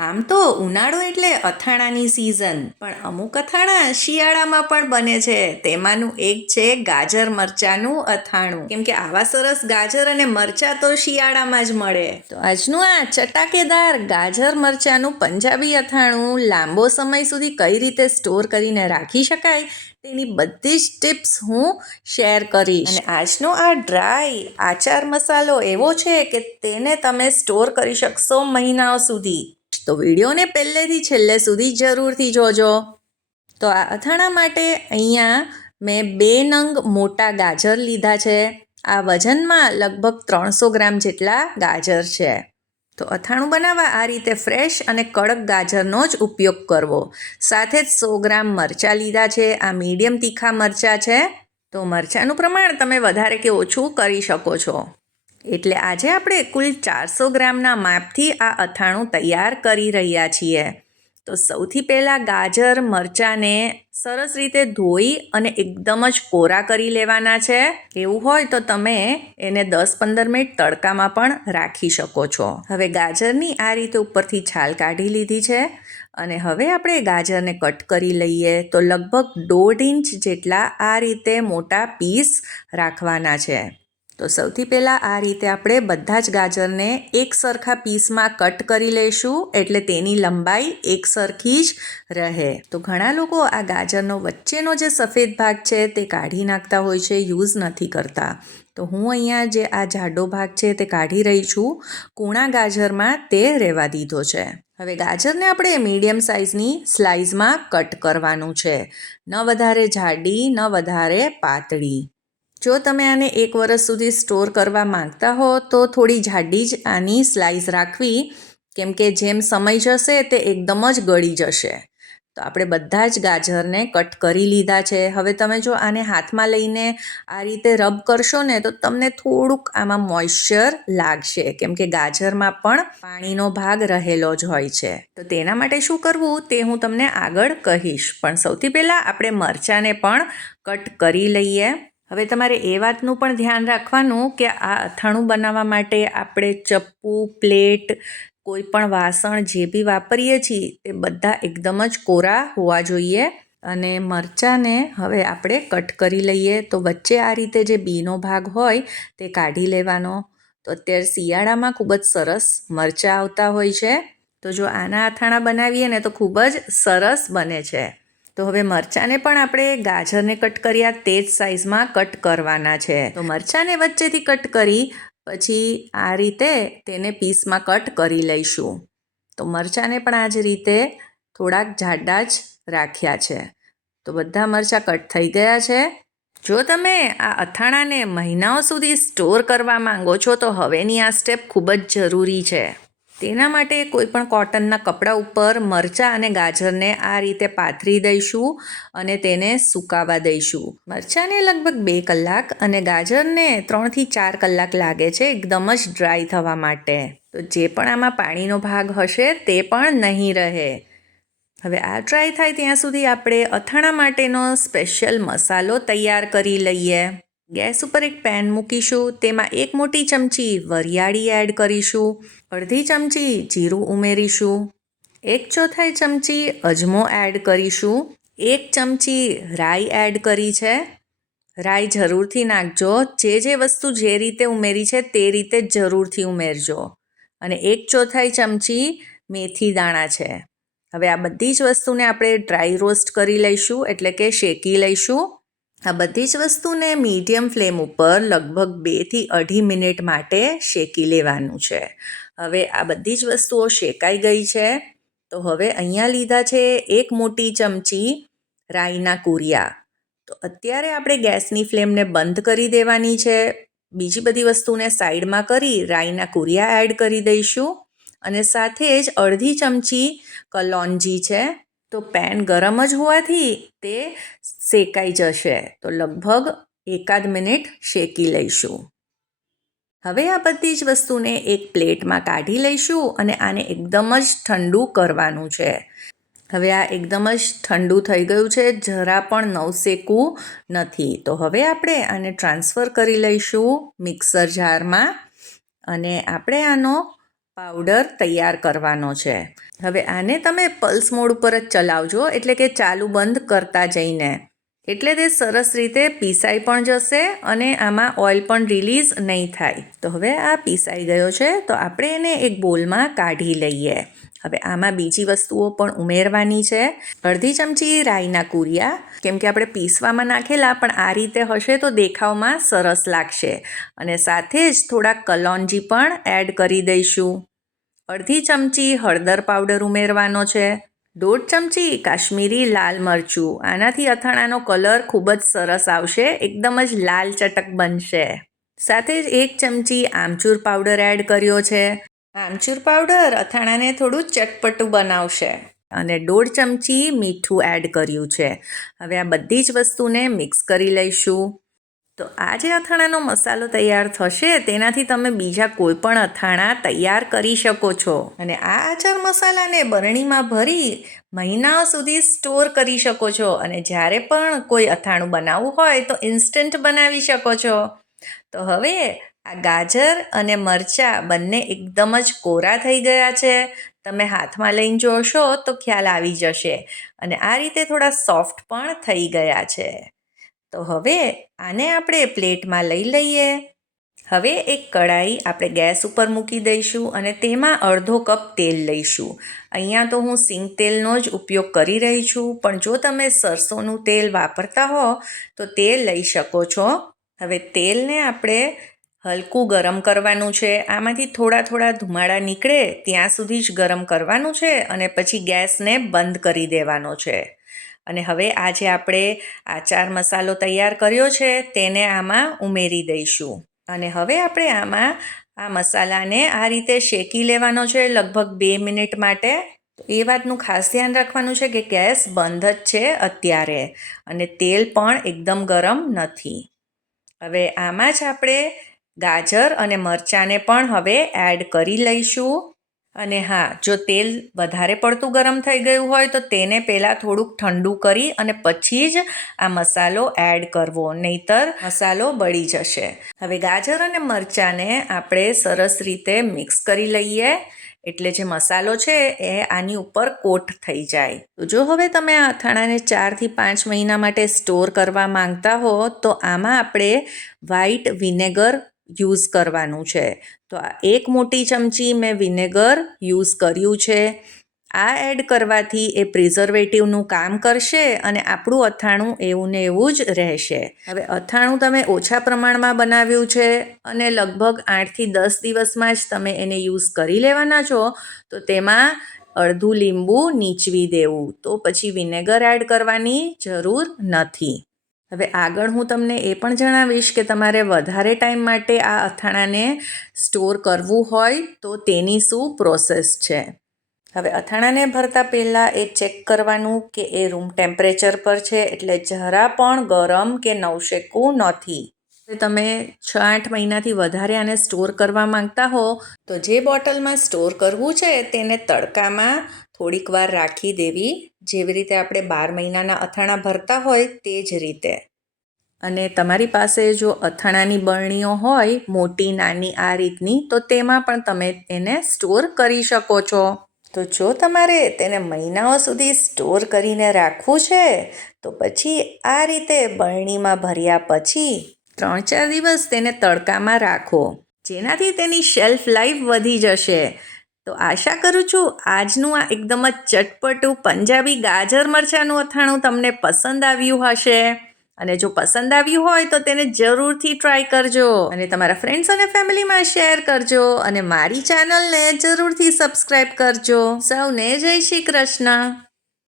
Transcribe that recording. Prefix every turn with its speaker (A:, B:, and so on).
A: આમ તો ઉનાળો એટલે અથાણાની સિઝન પણ અમુક અથાણા શિયાળામાં પણ બને છે. તેમાંનું એક છે ગાજર મરચાંનું અથાણું. કેમ કે આવા સરસ ગાજર અને મરચાં તો શિયાળામાં જ મળે. તો આજનું આ ચટાકેદાર ગાજર મરચાંનું પંજાબી અથાણું લાંબો સમય સુધી કઈ રીતે સ્ટોર કરીને રાખી શકાય તેની બધી જ ટિપ્સ હું શેર કરીશ. અને આજનો આ ડ્રાય આચાર મસાલો એવો છે કે તેને તમે સ્ટોર કરી શકશો મહિનાઓ સુધી. તો વિડીયોને પહેલેથી છેલ્લે સુધી જરૂરથી જોજો. તો આ અથાણા માટે અહીંયા મેં બે નંગ મોટા ગાજર લીધા છે. આ વજનમાં લગભગ ત્રણસો ગ્રામ જેટલા ગાજર છે. તો અથાણું બનાવવા આ રીતે ફ્રેશ અને કડક ગાજરનો જ ઉપયોગ કરવો. સાથે જ સો ગ્રામ મરચાં લીધા છે. આ મીડિયમ તીખા મરચાં છે. તો મરચાંનું પ્રમાણ તમે વધારે કે ઓછું કરી શકો છો. એટલે આજે આપણે કુલ ચારસો ગ્રામના માપથી આ અથાણું તૈયાર કરી રહ્યા છીએ. તો સૌથી પહેલાં ગાજર, મરચાંને સરસ રીતે ધોઈ અને એકદમ જ કોરા કરી લેવાના છે. એવું હોય તો તમે એને દસ પંદર મિનિટ તડકામાં પણ રાખી શકો છો. હવે ગાજરની આ રીતે ઉપરથી છાલ કાઢી લીધી છે અને હવે આપણે ગાજરને કટ કરી લઈએ તો લગભગ દોઢ ઇંચ જેટલા આ રીતે મોટા પીસ રાખવાના છે. તો સૌથી પહેલાં આ રીતે આપણે બધા જ ગાજરને એક સરખા પીસમાં કટ કરી લઈશું, એટલે તેની લંબાઈ એક સરખી જ રહે. તો ઘણા લોકો આ ગાજરનો વચ્ચેનો જે સફેદ ભાગ છે તે કાઢી નાખતા હોય છે, યુઝ નથી કરતા. તો હું અહીંયા જે આ જાડો ભાગ છે તે કાઢી રહી છું, કૂણા ગાજરમાં તે રહેવા દીધો છે. હવે ગાજરને આપણે મીડિયમ સાઇઝની સ્લાઇઝમાં કટ કરવાનું છે. ન વધારે જાડી, ન વધારે પાતળી. જો તમે આને એક વર્ષ સુધી સ્ટોર કરવા માંગતા હો, તો થોડી જાડી જ આની સ્લાઇસ રાખવી, કેમ કે જેમ સમય જશે તે એકદમ જ ગળી જશે. તો આપણે બધા જ ગાજરને કટ કરી લીધા છે. હવે તમે જો આને હાથમાં લઈને આ રીતે રબ કરશો ને, તો તમને થોડુંક આમાં મોઇશ્ચર લાગશે, કેમ કે ગાજરમાં પણ પાણીનો ભાગ રહેલો જ હોય છે. તો તેના માટે શું કરવું? તે હું તમને આગળ કહીશ. પણ સૌથી પહેલાં આપણે મરચાંને પણ કટ કરી લઈએ. હવે તમારે એ વાતનું પણ ધ્યાન રાખવાનું કે આ અથાણું બનાવવા માટે આપણે ચપ્પુ, પ્લેટ, કોઈ પણ વાસણ જે બી વાપરીએ છીએ, તે બધા એકદમ જ કોરા હોવા જોઈએ. અને મરચાંને હવે આપણે કટ કરી લઈએ. તો વચ્ચે આ રીતે જે બીનો ભાગ હોય, તે કાઢી લેવાનો. તો અત્યારે શિયાળામાં ખૂબ જ સરસ મરચાં આવતા હોય છે. તો જો આના અથાણા બનાવીએ ને, તો ખૂબ જ સરસ બને છે. તો હવે મરચાંને પણ આપણે ગાજરને કટ કર્યા, તે જ સાઇઝમાં કટ કરવાના છે. તો મરચાંને વચ્ચેથી કટ કરી, પછી આ રીતે તેને પીસમાં કટ કરી લઈશું. તો મરચાંને પણ આ જ રીતે થોડાક જાડા જ રાખ્યા છે. તો બધા મરચાં કટ થઈ ગયા છે. જો તમે આ અથાણાને મહિનાઓ સુધી સ્ટોર કરવા માંગો છો, તો હવેની આ સ્ટેપ ખૂબ જ જરૂરી છે. તેના માટે કોઈપણ કોટનના કપડા ઉપર મરચાં અને ગાજરને આ રીતે પાથરી દઈશું અને તેને સુકાવા દઈશું. મરચાંને લગભગ બે કલાક અને ગાજરને ત્રણથી ચાર કલાક લાગે છે, એકદમ જ ડ્રાય થવા માટે. તો જે પણ આમાં પાણીનો ભાગ હશે તે પણ નહીં રહે. હવે આ ડ્રાય થાય ત્યાં સુધી આપણે અથાણા માટેનો સ્પેશિયલ મસાલો તૈયાર કરી લઈએ. ગેસ ઉપર એક પેન મૂકીશું, તેમાં એક મોટી ચમચી વરિયાળી એડ કરીશું, અડધી ચમચી જીરું ઉમેરીશું, એક ચોથાઈ ચમચી અજમો એડ કરીશું, એક ચમચી રાઈ એડ કરી છે. રાઈ જરૂરથી નાખજો, જે જે વસ્તુ જે રીતે ઉમેરી છે તે રીતે જરૂરથી ઉમેરજો. અને એક ચોથાઈ ચમચી મેથી દાણા છે. હવે આ બધી જ વસ્તુને આપણે ડ્રાય રોસ્ટ કરી લઈશું, એટલે કે શેકી લઈશું. આ બધી જ વસ્તુને મીડિયમ ફ્લેમ ઉપર લગભગ બેથી અઢી મિનિટ માટે શેકી લેવાનું છે. હવે આ બધી જ વસ્તુઓ શેકાઈ ગઈ છે. તો હવે અહીંયા લીધા છે એક મોટી ચમચી રાઈના કુરિયા. તો અત્યારે આપણે ગેસની ફ્લેમને બંધ કરી દેવાની છે. બીજી બધી વસ્તુને સાઈડમાં કરી રાઈના કુરિયા એડ કરી દઈશું. અને સાથે જ અડધી ચમચી કલોંજી છે. તો પેન ગરમ જ હોવાથી તે શેકાઈ જશે. તો લગભગ એકાદ મિનિટ શેકી લઈશું. હવે આ બધી જ વસ્તુને એક પ્લેટમાં કાઢી લઈશું અને આને એકદમ જ ઠંડુ કરવાનું છે. હવે આ એકદમ જ ઠંડુ થઈ ગયું છે, જરા પણ નવસેકું નથી. તો હવે આપણે આને ટ્રાન્સફર કરી લઈશું મિક્સર જારમાં અને આપણે આનો પાવડર તૈયાર કરવાનો છે. હવે આને તમે પલ્સ મોડ ઉપર જ ચલાવજો, એટલે કે ચાલુ બંધ કરતા જઈને. એટલે તે સરસ રીતે પીસાઈ પણ જશે અને આમાં ઓઇલ પણ રિલીઝ નહીં થાય. તો હવે આ પીસાઈ ગયો છે, તો આપણે એને એક બોલમાં કાઢી લઈએ. હવે આમાં બીજી વસ્તુઓ પણ ઉમેરવાની છે. અડધી ચમચી રાઈના કુરિયા, કેમ કે આપણે પીસવામાં નાખેલા, પણ આ રીતે હશે તો દેખાવમાં સરસ લાગશે. અને સાથે જ થોડા કલોંજી પણ એડ કરી દઈશું. અડધી ચમચી હળદર પાવડર ઉમેરવાનો છે. દોઢ ચમચી કાશ્મીરી લાલ મરચું. આનાથી અથાણાનો કલર ખૂબ જ સરસ આવશે, એકદમ જ લાલ ચટક બનશે. સાથે જ એક ચમચી આમચૂર પાવડર એડ કર્યો છે. આમચૂર પાવડર અથાણાને થોડું ચટપટું બનાવશે અને દોઢ ચમચી મીઠું એડ કર્યું છે. હવે આ બધી જ વસ્તુને મિક્સ કરી લઈશું. તો આ જે અથાણાનો મસાલો તૈયાર થશે, તેનાથી તમે બીજા કોઈ પણ અથાણા તૈયાર કરી શકો છો. અને આ આચાર મસાલાને બરણીમાં ભરી મહિનાઓ સુધી સ્ટોર કરી શકો છો. અને જ્યારે પણ કોઈ અથાણું બનાવવું હોય, તો ઇન્સ્ટન્ટ બનાવી શકો છો. તો હવે આ ગાજર અને મરચાં બંને એકદમ જ કોરા થઈ ગયા છે. તમે હાથમાં લઈને જોશો તો ખ્યાલ આવી જશે. અને આ રીતે થોડા સોફ્ટ પણ થઈ ગયા છે. તો હવે આને આપણે પ્લેટમાં લઈ લઈએ. હવે એક કઢાઈ આપણે ગેસ ઉપર મૂકી દઈશું અને તેમાં અડધો કપ તેલ લઈશું. અહીંયા તો હું સિંગ તેલનો જ ઉપયોગ કરી રહી છું, પણ જો તમે સરસોનું તેલ વાપરતા હો, તો તે લઈ શકો છો. હવે તેલને આપણે હલકું ગરમ કરવાનું છે. આમાંથી થોડા થોડા ધુમાડા નીકળે ત્યાં સુધી જ ગરમ કરવાનું છે અને પછી ગેસને બંધ કરી દેવાનો છે. અને હવે આ જે આપણે આચાર મસાલો તૈયાર કર્યો છે, તેને આમાં ઉમેરી દઈશું. અને હવે આપણે આમાં આ મસાલાને આ રીતે શેકી લેવાનો છે લગભગ બે મિનિટ માટે. એ વાતનું ખાસ ધ્યાન રાખવાનું છે કે ગેસ બંધ જ છે અત્યારે અને તેલ પણ એકદમ ગરમ નથી. હવે આમાં જ આપણે ગાજર અને મરચાંને પણ હવે એડ કરી લઈશું. અને હા, જો તેલ વધારે પડતું ગરમ થઈ ગયું હોય તો તેને પહેલાં થોડુંક ઠંડુ કરી અને પછી જ આ મસાલો એડ કરવો, નહીતર મસાલો બળી જશે. હવે ગાજર અને મરચાંને આપણે સરસ રીતે મિક્સ કરી લઈએ. એટલે જે મસાલો છે એ આની ઉપર કોટ થઈ જાય. તો જો હવે તમે આ અથાણાને ચારથી પાંચ મહિના માટે સ્ટોર કરવા માંગતા હો, તો આમાં આપણે વ્હાઈટ વિનેગર યુઝ કરવાનું છે. તો આ એક મોટી ચમચી મેં વિનેગર યુઝ કર્યું છે. આ એડ કરવાથી એ પ્રિઝર્વેટિવનું કામ કરશે અને આપણું અથાણું એવું ને એવું જ રહેશે. હવે અથાણું તમે ઓછા પ્રમાણમાં બનાવ્યું છે અને લગભગ આઠથી દસ દિવસમાં જ તમે એને યુઝ કરી લેવાના છો, તો તેમાં અડધું લીંબુ નીચવી દેવું. તો પછી વિનેગર એડ કરવાની જરૂર નથી. હવે આગળ હું તમને એ પણ જણાવીશ કે તમારે વધારે ટાઈમ માટે આ અથાણાને સ્ટોર કરવું હોય તો તેની શું પ્રોસેસ છે? હવે અથાણાને ભરતા પહેલાં એ ચેક કરવાનું કે એ રૂમ ટેમ્પરેચર પર છે એટલે જરા પણ ગરમ કે નવશેકું નથી. તમે છ આઠ મહિનાથી વધારે આને સ્ટોર કરવા માંગતા હો, તો જે બોટલમાં સ્ટોર કરવું છે તેને તડકામાં થોડીક વાર રાખી દેવી. જેવી રીતે આપણે બાર મહિનાના અથાણા ભરતા હોય તે જ રીતે. અને તમારી પાસે જો અથાણાની બરણીઓ હોય, મોટી, નાની, આ રીતની, તો તેમાં પણ તમે એને સ્ટોર કરી શકો છો. તો જો તમારે તેને મહિનાઓ સુધી સ્ટોર કરીને રાખવું છે, તો પછી આ રીતે બરણીમાં ભર્યા પછી ત્રણ ચાર દિવસ તેને તડકામાં રાખો. જેનાથી તેની શેલ્ફ લાઈફ વધી જશે. તો આશા કરું છું આજનું આ એકદમ જ ચટપટું પંજાબી ગાજર મરચાંનું અથાણું તમને પસંદ આવ્યું હશે. અને જો પસંદ આવ્યું હોય તો તેને જરૂરથી ટ્રાય કરજો. અને તમારા ફ્રેન્ડ્સ અને ફેમિલીમાં શેર કરજો. અને મારી ચેનલને જરૂરથી સબસ્ક્રાઈબ કરજો. સૌને જય શ્રી કૃષ્ણ.